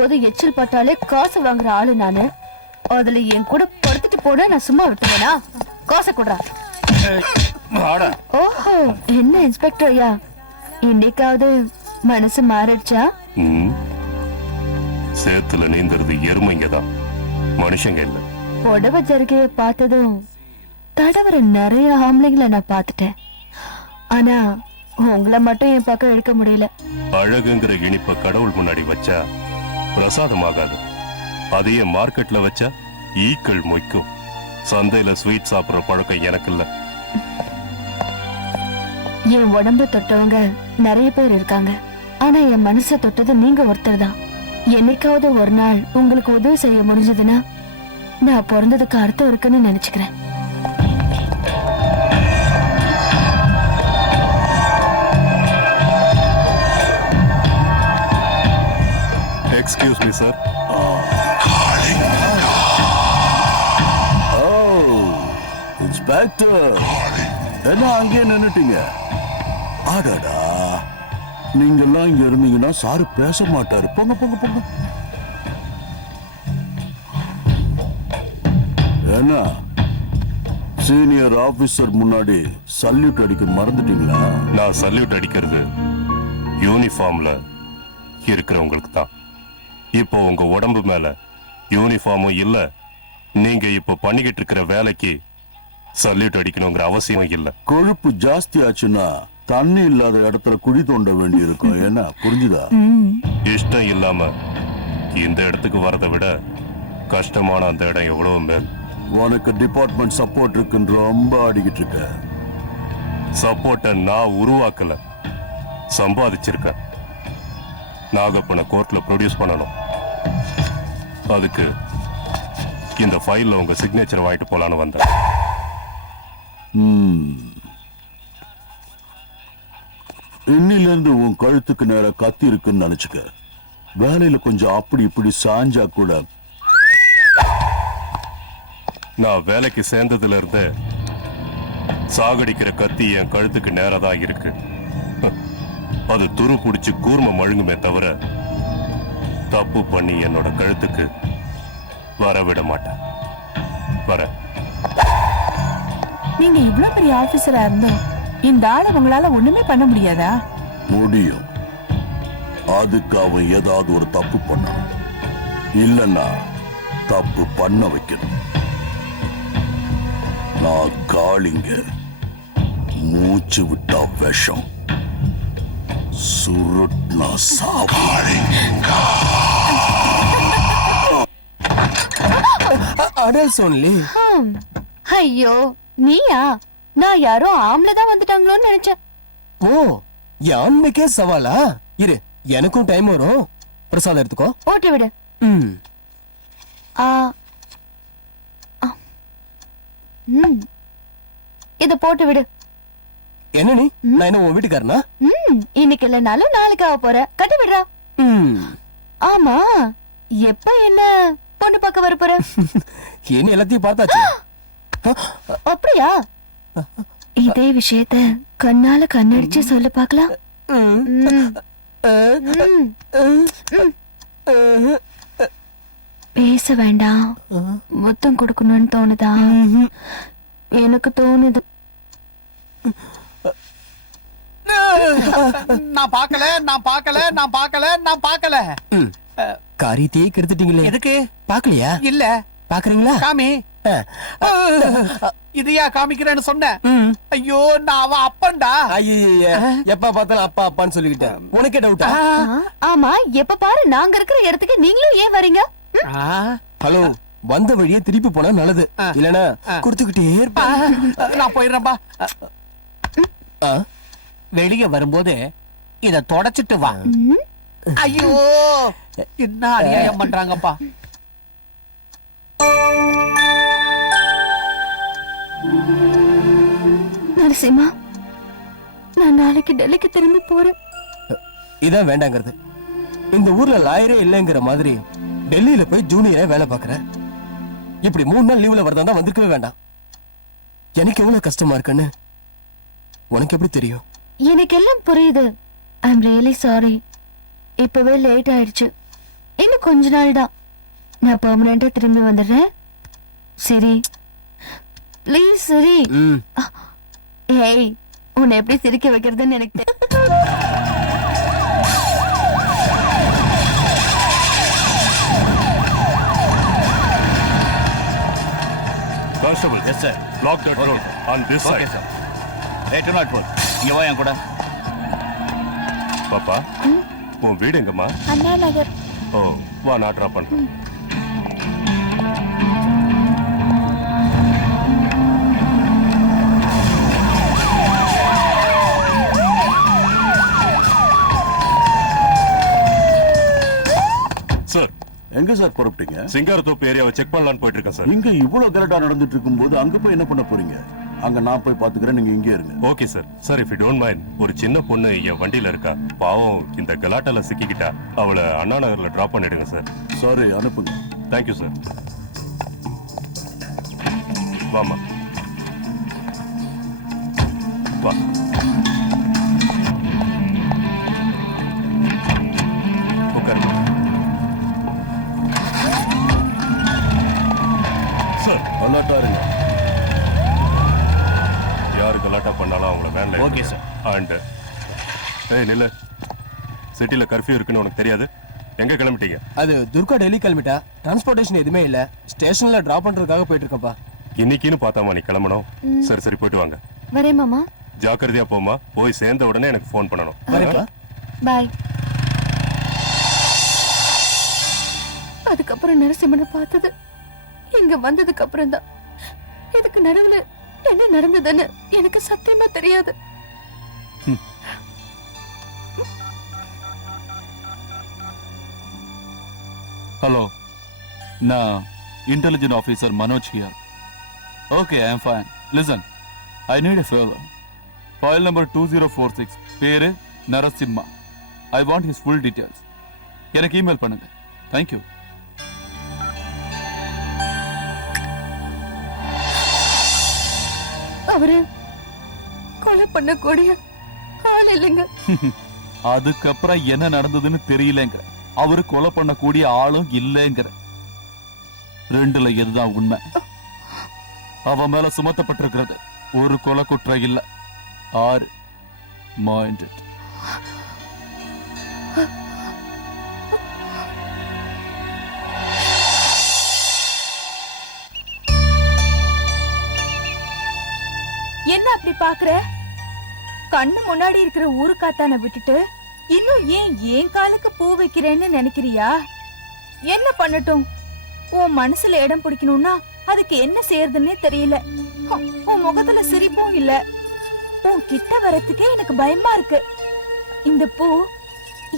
போது எச்சில் பட்டாலே காசு வாங்குற ஆளு நானு. அதுல என் கூட படுத்துட்டு போனா நான் சும்மா விட்டுவேனா? காசை கொடுறா. ஓஹோ, என்ன இன்ஸ்பெக்டர் ஐயா, இன்னைக்காவது மனசு மாறிடுச்சா? சேத்துல நீந்தறது எருமைங்கதான், மனுஷங்க இல்ல. புடவை ஜருகைய பார்த்ததும் தடவர நிறைய ஆம்பளைங்களை நான் பார்த்துட்டேன். ஆனா உங்களை மட்டும் என் பக்கம் எடுக்க முடியல. அழகுங்கிற இனிப்ப கடவுள் முன்னாடி வச்சா பிரசாதமாகாது. அதையே மார்க்கெட்ல வச்சா ஈக்கள் மொய்க்கும். சந்தையில ஸ்வீட் சாப்பிடுற பழக்கம் எனக்கு இல்ல. என் உடம்பு தொட்டவங்க நிறைய பேர் இருக்காங்க. ஆனா என் மனசை தொட்டது நீங்க ஒருத்தர் தான். என்னைக்காவது ஒரு நாள் உங்களுக்கு உதவி செய்ய முடிஞ்சதுன்னா நான் பிறந்ததுக்கு அர்த்தம் இருக்குன்னு நினைச்சுக்கிறேன். Excuse me sir. இன்ஸ்பெக்டர், என்ன அங்கே நின்னுட்டீங்க? ஆடாடா, நீங்கெல்லாம் இங்க இருந்தீங்கன்னா சாரு பேச மாட்டாரு. போங்க போங்க போங்க. என்ன சீனியர் ஆபீசர் முன்னாடி சல்யூட் அடிக்க மறந்துட்டீங்களா? நான் சல்யூட் அடிக்கிறது யூனிஃபார்ம்ல இருக்கிறவங்களுக்கு தான். இப்போ உங்க உடம்பு மேல யூனிஃபார்மும் இல்ல, நீங்க இப்ப பண்ணிக்கிட்டு இருக்கிற வேலைக்கு சல்யூட் அடிக்கணுங்கிற அவசியம் இல்ல. கொழுப்பு ஜாஸ்தி ஆச்சுன்னா தண்ணி இல்லாத இடத்துல குழி தோண்ட வேண்டி இருக்கும். என்ன புரிஞ்சுதா? இஷ்டம் இல்லாம இந்த இடத்துக்கு வரதை விட கஷ்டமான அந்த இடம் எவ்வளவு மேல். உனக்கு டிபார்ட்மெண்ட் சப்போர்ட் இருக்குன்னு ரொம்ப ஆடிக்கிட்டு இருக்க. சப்போர்ட்டை நான் உருவாக்கல, சம்பாதிச்சிருக்கேன். நாகப்பனை கோர்ட்ல ப்ரொடியூஸ் பண்ணணும். அதுக்கு இந்த ஃபைல்ல உங்க சிக்னேச்சர் வாங்கிட்டு போலான்னு வந்தேன். இன்னிலிருந்து உன் கழுத்துக்கு நேரம் கத்தி இருக்குன்னு நினைச்சுக்க. வேலையில கொஞ்சம் அப்படி இப்படி சாஞ்சா கூட. நான் வேலைக்கு சேர்ந்ததுல இருந்து சாகடிக்கிற கத்தி என் கழுத்துக்கு நேரதான் இருக்கு. அது துரு புடிச்சு கூர்ம மழுங்குமே தவிர தப்பு பண்ணி என்னோட கழுத்துக்கு வரவிட மாட்டேன். வர நீங்க இவ்வளவு பெரிய ஆபீசரா இருந்தோம் இந்த ஆளை உங்களால ஒண்ணுமே பண்ண முடியாதா? முடியும். அதுக்கு அவன் ஏதாவது ஒரு தப்பு பண்ணணும், இல்லன்னா தப்பு பண்ண வைக்கணும். நான் காளிங்க, மூச்சு விட்டா விஷம், சுருட்னா சாவாளிங்க. Adults only. ஐயோ, நீயா? நான் யாரோ ஆம்பளைதான் வந்துட்டாங்களோன்னு நினைச்சேன். ஓ, என் ஆண்மைக்கே சவாலா? இரு, எனக்கும் டைம் வரும். பிரசாதம் எடுத்துக்கோ. ஓட்டு விடு. இத போட்டு விடு. என்ன நீ? நான் என்ன உன் வீட்டுக்காரனா? இன்னைக்கு இல்லைனாலும் நாளைக்கு ஆக போற. கட்டி விடுறா. ஆமா, எப்ப என்ன பொண்ணு பார்க்க வர போற? என்ன எல்லாத்தையும் பார்த்தாச்சு. அப்படியா? இதே விஷயத்த கண்ணால கண்ணடிச்சு சொல்ல பாக்கலாம். பேச வேண்டாம், முத்தம் கொடுக்கணும்னு தோணுதா? எனக்கு தோணுது. நான் பார்க்கல, நான் பார்க்கல, நான் பார்க்கல, நான் பார்க்கல. காரியத்தையே கெடுத்துட்டீங்களே. எதுக்கு? பார்க்கலையா? இல்ல. பாக்குறீங்களா? காமி. இதையா காமிக்கிறேன்னு சொன்னேன். ஐயோ, நான் அவன் அப்பன்டா. ஐய, எப்ப பார்த்தாலும் அப்பா அப்பான்னு சொல்லிக்கிட்டேன். உனக்கே டவுட்டா? ஆமா, எப்ப பாரு நாங்க இருக்கிற இடத்துக்கு நீங்களும் ஏன் வரீங்க? ஹலோ, வந்த வழியே திருப்பி போனா நல்லது. இல்லனா கொடுத்துக்கிட்டே இருப்பேன். நான் போயிடுறேன்பா. வெளியே வரும்போது இத தொடச்சிட்டு வா. ஐயோ, என்ன அநியாயம் பண்றாங்கப்பா. நரசிம்மா, நான் நாளைக்கு டெல்லிக்கு திரும்பி போறேன். இதான் வேண்டாங்கிறது. இந்த ஊர்ல லாயரே இல்லைங்கிற மாதிரி டெல்லியில போய் ஜூனியரா வேலை பாக்குறேன். இப்படி 3 நாள் லீவ்ல வரதா வந்திருக்கவே வேண்டாம். எனக்கு எவ்வளவு கஷ்டமா இருக்குன்னு உனக்கு எப்படி தெரியும்? எனக்கு எல்லாம் புரியுது. ஐ அம் ரியலி சாரி. இப்பவே லேட் ஆயிடுச்சு. இன்னும் கொஞ்ச நாள் தான், நான் பெர்மனண்டா திரும்பி வந்துடுறேன். சரி ப்ளீஸ் சரி. ஏய், உன்னை எப்படி சிரிக்க வைக்கிறதுன்னு எனக்கு constable, yes sir. Lock that door on this okay side. Sir. 804 இங்க வா என் கூட. பாப்பா, உன் வீடு எங்கம்மா? அண்ணா நகர். ஓ, வா நான் ட்ராப் பண்றேன். சார், எங்க சார் புறப்பட்டீங்க? சிங்காரத்தோப்பு ஏரியாவை செக் பண்ணலான்னு போயிட்டு இருக்கேன் சார். இங்க இவ்வளவு கரெக்டா நடந்துட்டு இருக்கும்போது அங்க போய் என்ன பண்ண போறீங்க? அங்க நான் போய் பாத்துக்கிறேன், நீங்க இங்கே இருங்க. Okay sir. Sir, if you don't mind, ஒரு சின்ன பொண்ணு என் வண்டியில இருக்கா. பாவம், இந்த கலாட்டால சிக்கிக்கிட்டா. அவளை அண்ணா நகர்ல டிராப் பண்ணிடுங்க சார். சாரி, அனுப்புங்க. Thank you sir. வாமா, வா. உட்காருங்க சார். அலர்ட்டா இருங்க. யாரு கலாட்டா பண்ணாலும் அவங்கள வேன்ல ஓகே சார். அண்ட் ஏய் நில்ல, சிட்டில கர்ஃபியூ இருக்குன்னு உனக்கு தெரியாது? எங்க கிளம்பிட்டீங்க? அது துர்கா டெல்லி கிளம்பிட்டா. டிரான்ஸ்போர்டேஷன் எதுவுமே இல்ல. ஸ்டேஷன்ல டிராப் பண்றதுக்காக போயிட்டு இருக்கேன்ப்பா. இன்னைக்குன்னு பார்த்தாமா நீ கிளம்பணும். சரி சரி, போயிட்டு வாங்க. வரேன் மாமா. ஜாக்கிரதையா போமா. போய் சேர்ந்த உடனே எனக்கு ஃபோன் பண்ணணும். வரேன்ப்பா. பாய். அதுக்கப்புறம் நரசிம்மனை பார்த்தது இங்க வந்ததுக்கு அப்புறம் தான். இதுக்கு நடுவுல என்ன நடந்ததுன்னு எனக்கு சத்தியமா தெரியாது. Hello, நான் intelligence officer Manoj here. Okay, I am fine. Listen, I need a favor. File number 2046, பேரு Narasimha. I want his full details. எனக்கு இமெயில் பண்ணுங்க. Thank you. அவரு கொலை பண்ணக்கூடிய ஆள் இல்லைங்க. அதுக்கப்புறம் என்ன நடந்ததுன்னு தெரியலங்கிற. அவரு கொலை பண்ணக்கூடிய ஆளும் இல்லைங்கிற. ரெண்டுல எதுதான் உண்மை? அவன் மேல சுமத்தப்பட்டிருக்கிறது ஒரு கொலை குற்றம் இல்ல, 6 minded. என்ன அப்படி பாக்குற? கண்ணு முன்னாடி இருக்கிற ஊரு காத்தான விட்டுட்டு இன்னும் ஏன் காலுக்கு பூ வைக்கிறேன்னு நினைக்கிறியா? என்ன பண்ணட்டும்? உன் மனசுல இடம் பிடிக்கணும்னா அதுக்கு என்ன செய்யறதுன்னே தெரியல. உன் முகத்துல சிரிப்பும் இல்ல. உன் கிட்ட வரத்துக்கே எனக்கு பயமா இருக்கு. இந்த பூ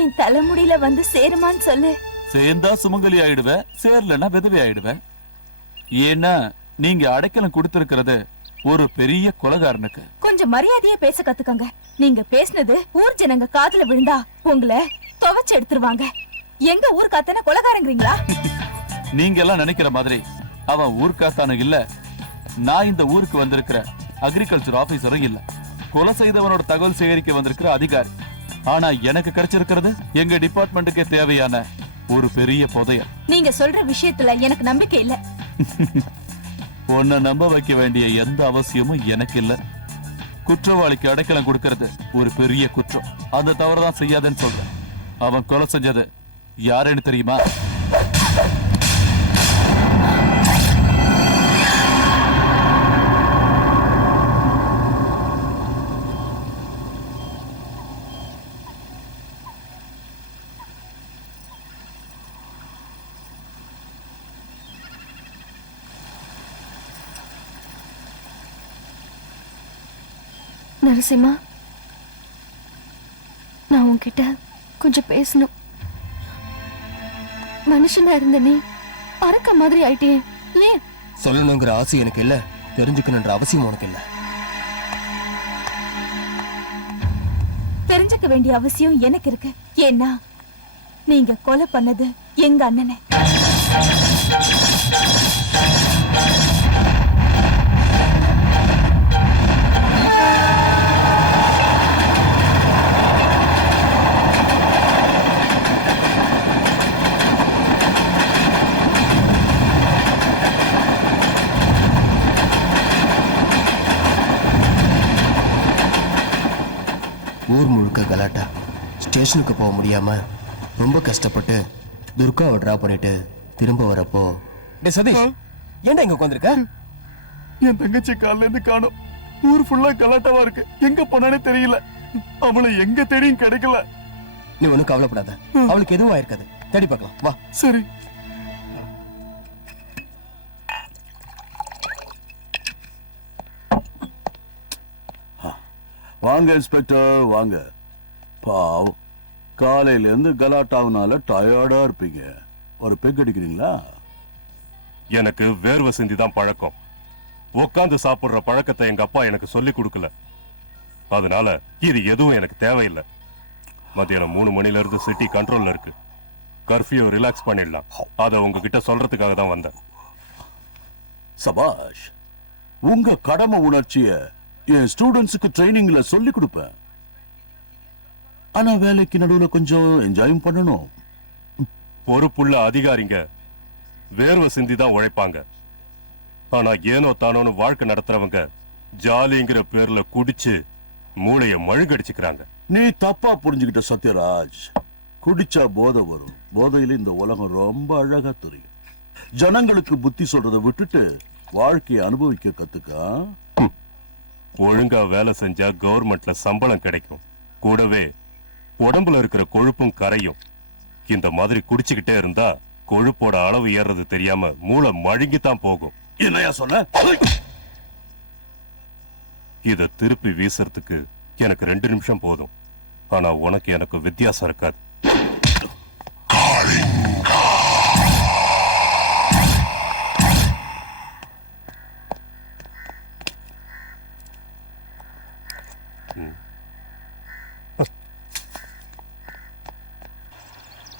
என் தலைமுடியில வந்து சேருமான்னு சொல்லு. சேர்ந்தா சுமங்கலி ஆயிடுவேன், சேரலன்னா விதவை ஆயிடுவேன். ஏன்னா நீங்க அடைக்கலம் கொடுத்திருக்கிறது ஒரு பெரிய கொலைகாரனுக்கு. கொஞ்சம் மரியாதையா பேச கத்துக்கங்க. நீங்க பேசினது ஊர் ஜனங்க காதுல விழுந்தா உங்களை துவைச்சு எடுத்துருவாங்க. எங்க ஊர் காத்தான கொலைகாரங்கிறீங்களா? நீங்க எல்லாம் நினைக்கிற மாதிரி அவன் ஊர்க்காத்தானு இல்ல. நான் இந்த ஊருக்கு வந்திருக்கிற அக்ரிகல்ச்சர் ஆபீசரும் இல்ல. கொலை செய்தவனோட தகவல் சேகரிக்க வந்திருக்கிற அதிகாரி. ஆனா எனக்கு கிடைச்சிருக்கிறது எங்க டிபார்ட்மெண்ட்டுக்கே தேவையான ஒரு பெரிய புதையல். நீங்க சொல்ற விஷயத்துல எனக்கு நம்பிக்கை இல்ல. உன்னை நம்ப வைக்க வேண்டிய எந்த அவசியமும் எனக்கு இல்ல. குற்றவாளிக்கு அடைக்கலம் கொடுக்கிறது ஒரு பெரிய குற்றம். அந்த தவறுதான் செய்யாதன்னு சொல்றேன். அவன் கொலை செஞ்சது யாருன்னு தெரியுமா? நரசிம்மா, நான் உன்கிட்ட கொஞ்சம் பேசணும். மனுஷனா இருந்த நீ பறக்க மாதிரி ஆயிட்டியே, ஏன்? சொல்லணுங்கிற ஆசை எனக்கு இல்ல, தெரிஞ்சுக்கணுன்ற அவசியம் உனக்கு இல்ல. தெரிஞ்சுக்க வேண்டிய அவசியம் எனக்கு இருக்கு. ஏன்னா நீங்க கொலை பண்ணது எங்க அண்ணனை. ஸ்டேஷனுக்கு போக முடியாம ரொம்ப கஷ்டப்பட்டு துர்காவை டிரா பண்ணிட்டு திரும்ப வரப்போ டேய் சதீஷ் ஏன்டா இங்க உட்காந்துருக்க? என் தங்கச்சி காலையில இருந்து காணோம். ஊர் ஃபுல்லா கலாட்டாவா இருக்கு. எங்க போனானே தெரியல. அவளை எங்க தேடியும் கிடைக்கல. நீ ஒன்னும் கவலைப்படாத, அவளுக்கு எதுவும் ஆயிருக்காது. தேடி பார்க்கலாம் வா. சரி. வாங்க இன்ஸ்பெக்டர் வாங்க. பாவ் காலையில இருந்து கலாட்டாவுனால டயர்டா இருப்பீங்க. ஒரு பெக் அடிக்கிறீங்களா? எனக்கு வேர்வை சிந்தி தான் பழக்கம். உட்காந்து சாப்பிடுற பழக்கத்தை எங்க அப்பா எனக்கு சொல்லி கொடுக்கல. அதனால இது எதுவும் எனக்கு தேவையில்லை. மத்தியானம் 3 மணில இருந்து சிட்டி கண்ட்ரோல்ல இருக்கு. கர்ஃபியூ ரிலாக்ஸ் பண்ணிடலாம். அதை உங்ககிட்ட சொல்றதுக்காக தான் வந்தேன். சபாஷ், உங்க கடமை உணர்ச்சிய என் ஸ்டூடெண்ட்ஸுக்கு ட்ரைனிங்ல சொல்லி கொடுப்பேன். ஆனா வேலைக்கு நடுவுல கொஞ்சம் என்ஜாயும் பண்ணணும். பொறுப்புள்ள அதிகாரிங்க வேர்வை சிந்தி தான் உழைப்பாங்க. ஆனா ஏனோ தானோன்னு வாழ்க்கை நடத்துறவங்க ஜாலிங்கிற பேர்ல குடிச்சு மூளைய மழுங்கடிச்சுக்கிறாங்க. நீ தப்பா புரிஞ்சுக்கிட்ட சத்யராஜ். குடிச்சா போதை வரும். போதையில இந்த உலகம் ரொம்ப அழகா தெரியும். ஜனங்களுக்கு புத்தி சொல்றதை விட்டுட்டு வாழ்க்கையை அனுபவிக்க கத்துக்க. ஒழுங்கா வேலை செஞ்சா கவர்மெண்ட்ல சம்பளம் கிடைக்கும். கூடவே உடம்புல இருக்கிற கொழுப்பும் கரையும். இந்த மாதிரி குடிச்சுக்கிட்டே இருந்தா கொழுப்போட அளவு ஏறது தெரியாம மூளை மழுங்கித்தான் போகும். என்னையா சொன்ன? இத திருப்பி வீசறதுக்கு எனக்கு 2 நிமிஷம் போதும். ஆனா உனக்கு எனக்கு வித்தியாசம் இருக்காது.